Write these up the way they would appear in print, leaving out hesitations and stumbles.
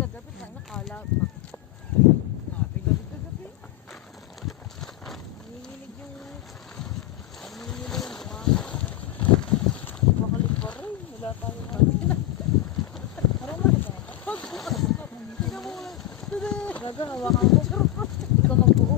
kagabi, nakalap. Grabe gabi. Nanginginig yung mga. Makalig pa rin. Wala tayo nga. Marama na ba? Tignan mo. Gaga, hawakan ko. Ikaw magbuo.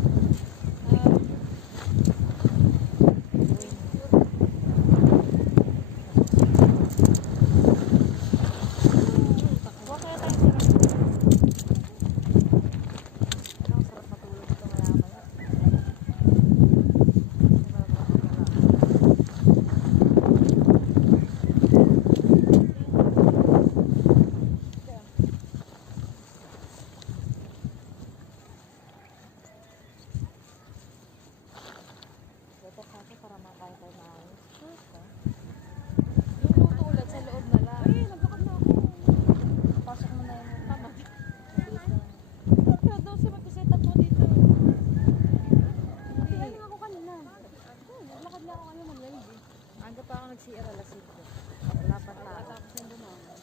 Para makain tayo na ayos. Yung luto ulit sa loob na lang. Ay, naglakad na ako. Pasok mo na yung tama. Kaya daw si magkaseta po dito. Hindi lang ako kanina. Naglakad lang ako kanina mag-live eh. Aga pa ako nag-CR alas 5. Wala pa tao. Tapos yung dumama.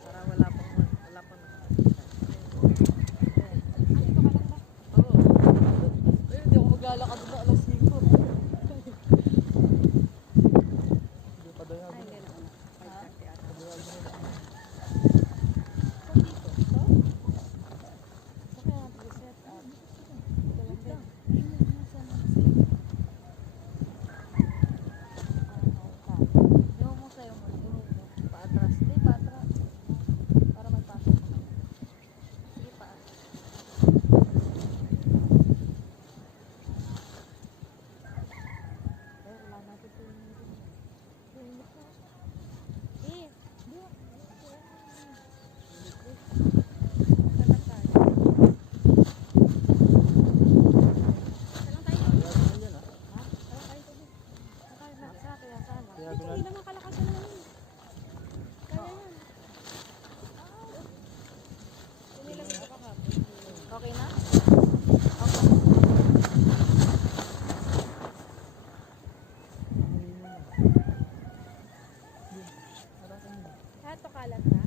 Para wala pang Dito ka lang ba? Oo. Hindi ako maglalakad na alas 5. Hindi naman kalakasan lang yun. Kaya yan. Sinilang ito kahapon. Okay na? Okay. Ito kalat na.